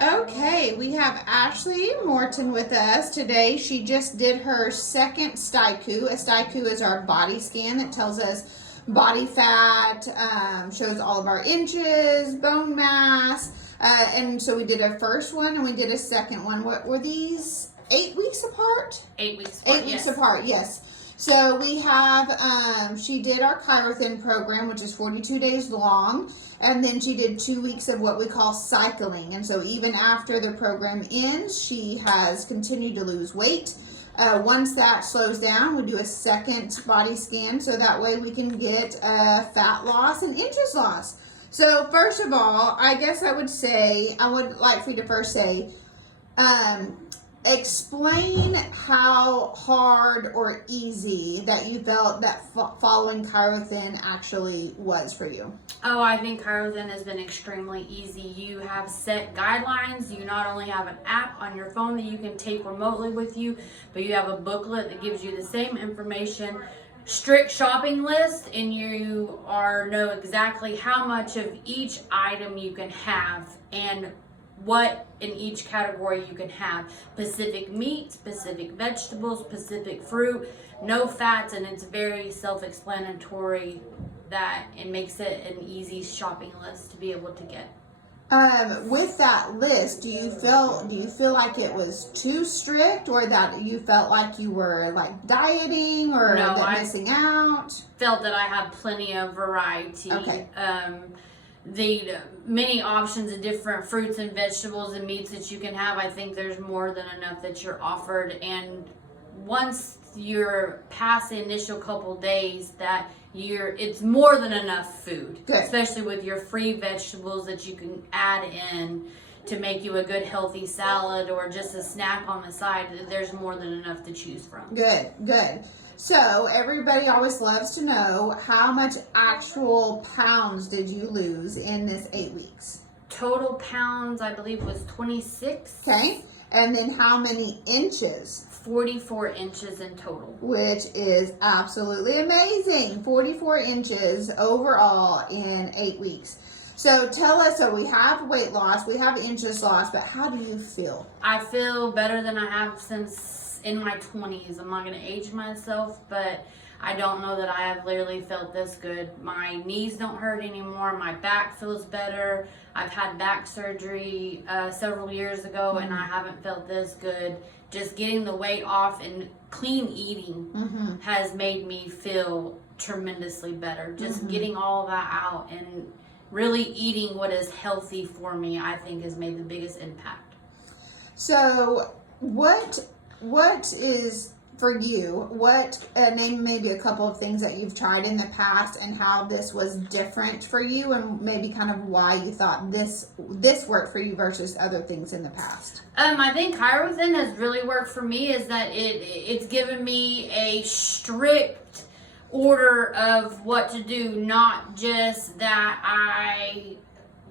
Okay, we have Ashley Morton with us today. She just did her second STIKU. A STIKU is our body scan that tells us body fat, shows all of our inches, bone mass, and so we did a first one and we did a second one. What were these? 8 weeks apart? 8 weeks apart. 8 weeks apart, yes. So we have, she did our ChiroThin program, which is 42 days long, and then she did 2 weeks of what we call cycling. And so even after the program ends, she has continued to lose weight. Once that slows down, we do a second body scan, so that way we can get fat loss and inches loss. So first of all, I guess I would say, I would like for you to first say, explain how hard or easy that you felt that following ChiroThin actually was for you. Oh, I think ChiroThin has been extremely easy. You have set guidelines. You not only have an app on your phone that you can take remotely with you, but you have a booklet that gives you the same information, strict shopping list, and you know exactly how much of each item you can have and what in each category you can have. Specific meat, specific vegetables, specific fruit, no fats, and it's very self-explanatory that it makes it an easy shopping list to be able to get. With that list, do you feel like it was too strict, or that you felt like you were like dieting or missing out? Felt that I had plenty of variety. Okay. The many options of different fruits and vegetables and meats that you can have, I think there's more than enough that you're offered. And once you're past the initial couple days, it's more than enough food. Good. Especially with your free vegetables that you can add in to make you a good healthy salad or just a snack on the side. There's more than enough to choose from. Good. So everybody always loves to know, how much actual pounds did you lose in this 8 weeks? Total pounds, I believe, was 26. Okay. And then how many inches? 44 inches in total. Which is absolutely amazing. 44 inches overall in 8 weeks. So tell us, so we have weight loss, we have inches lost, but how do you feel? I feel better than I have since in my 20s. I'm not going to age myself, but I don't know that I have literally felt this good. My knees don't hurt anymore. My back feels better. I've had back surgery several years ago, and I haven't felt this good. Just getting the weight off and clean eating has made me feel tremendously better. Just getting all of that out and really eating what is healthy for me, I think, has made the biggest impact. So what is, for you, name maybe a couple of things that you've tried in the past and how this was different for you, and maybe kind of why you thought this worked for you versus other things in the past? I think ChiroThin has really worked for me, is that it's given me a strict order of what to do, not just that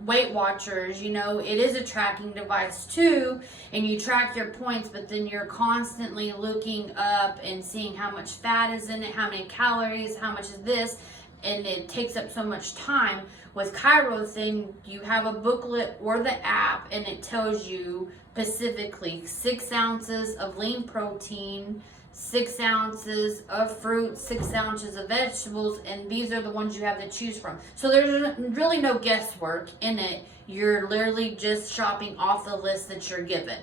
Weight Watchers, it is a tracking device too, and you track your points, but then you're constantly looking up and seeing how much fat is in it, how many calories, how much is this, and it takes up so much time. With ChiroThin, you have a booklet or the app, and it tells you specifically 6 ounces of lean protein, 6 ounces of fruit, 6 ounces of vegetables, and these are the ones you have to choose from. So there's really no guesswork in it. You're literally just shopping off the list that you're given.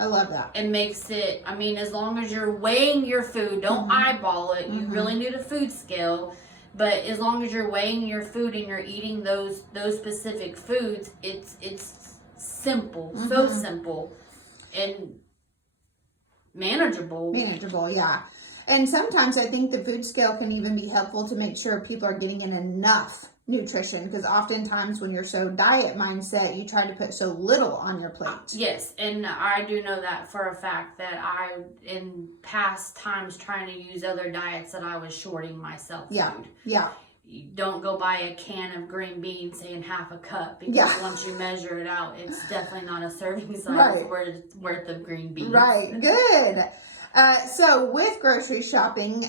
I love that. It makes it, as long as you're weighing your food, don't eyeball it. You really need a food scale. But as long as you're weighing your food and you're eating those specific foods, it's simple, so simple, and manageable, yeah. And sometimes I think the food scale can even be helpful to make sure people are getting in enough nutrition, because oftentimes when you're so diet mindset, you try to put so little on your plate. Yes, and I do know that for a fact, that I, in past times trying to use other diets, that I was shorting myself food. Yeah. You don't go buy a can of green beans saying half a cup, because once you measure it out, it's definitely not a serving size worth of green beans. Right, good. So with grocery shopping,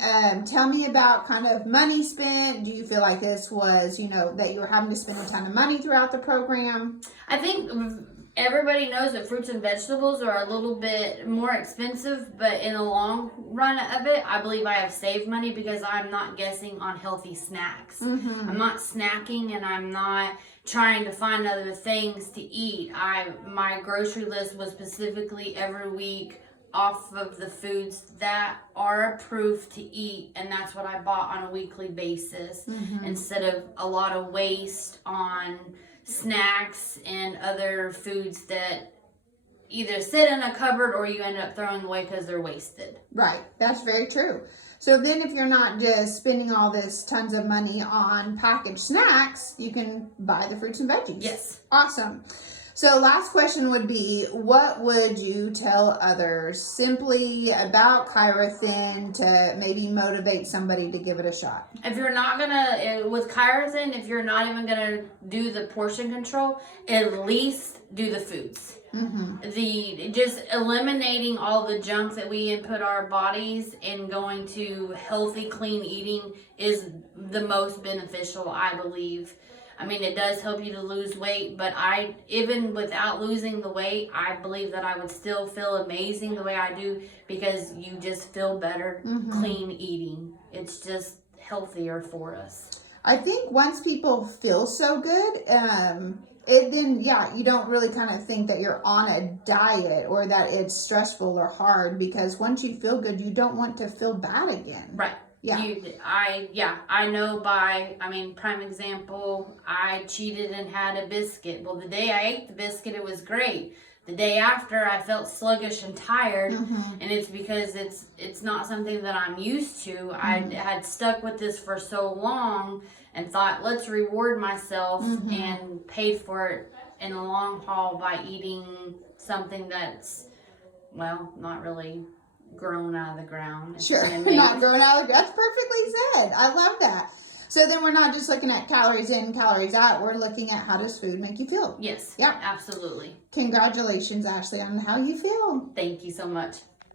tell me about kind of money spent. Do you feel like this was, that you were having to spend a ton of money throughout the program? I think everybody knows that fruits and vegetables are a little bit more expensive, but in the long run of it, I believe I have saved money because I'm not guessing on healthy snacks. I'm not snacking, and I'm not trying to find other things to eat. My grocery list was specifically every week off of the foods that are approved to eat, and that's what I bought on a weekly basis, instead of a lot of waste on snacks and other foods that either sit in a cupboard or you end up throwing away because they're wasted. Right, that's very true. So then if you're not just spending all this tons of money on packaged snacks, you can buy the fruits and veggies. Yes. Awesome. So last question would be, what would you tell others simply about ChiroThin to maybe motivate somebody to give it a shot? If you're not gonna, with ChiroThin, if you're not even gonna do the portion control, at least do the foods. Just eliminating all the junk that we input our bodies and going to healthy, clean eating is the most beneficial, I believe. I mean, it does help you to lose weight, but even without losing the weight, I believe that I would still feel amazing the way I do, because you just feel better clean eating. It's just healthier for us. I think once people feel so good, you don't really kind of think that you're on a diet or that it's stressful or hard, because once you feel good, you don't want to feel bad again. Right. Yeah. I know prime example, I cheated and had a biscuit. Well, the day I ate the biscuit, it was great. The day after, I felt sluggish and tired, and it's because it's not something that I'm used to. I had stuck with this for so long and thought, let's reward myself, and paid for it in the long haul by eating something that's, well, not really grown out of the ground. Sure, not grown out of the ground. That's perfectly said. I love that. So then we're not just looking at calories in, calories out. We're looking at how does food make you feel. Yes. Yeah. Absolutely. Congratulations, Ashley, on how you feel. Thank you so much.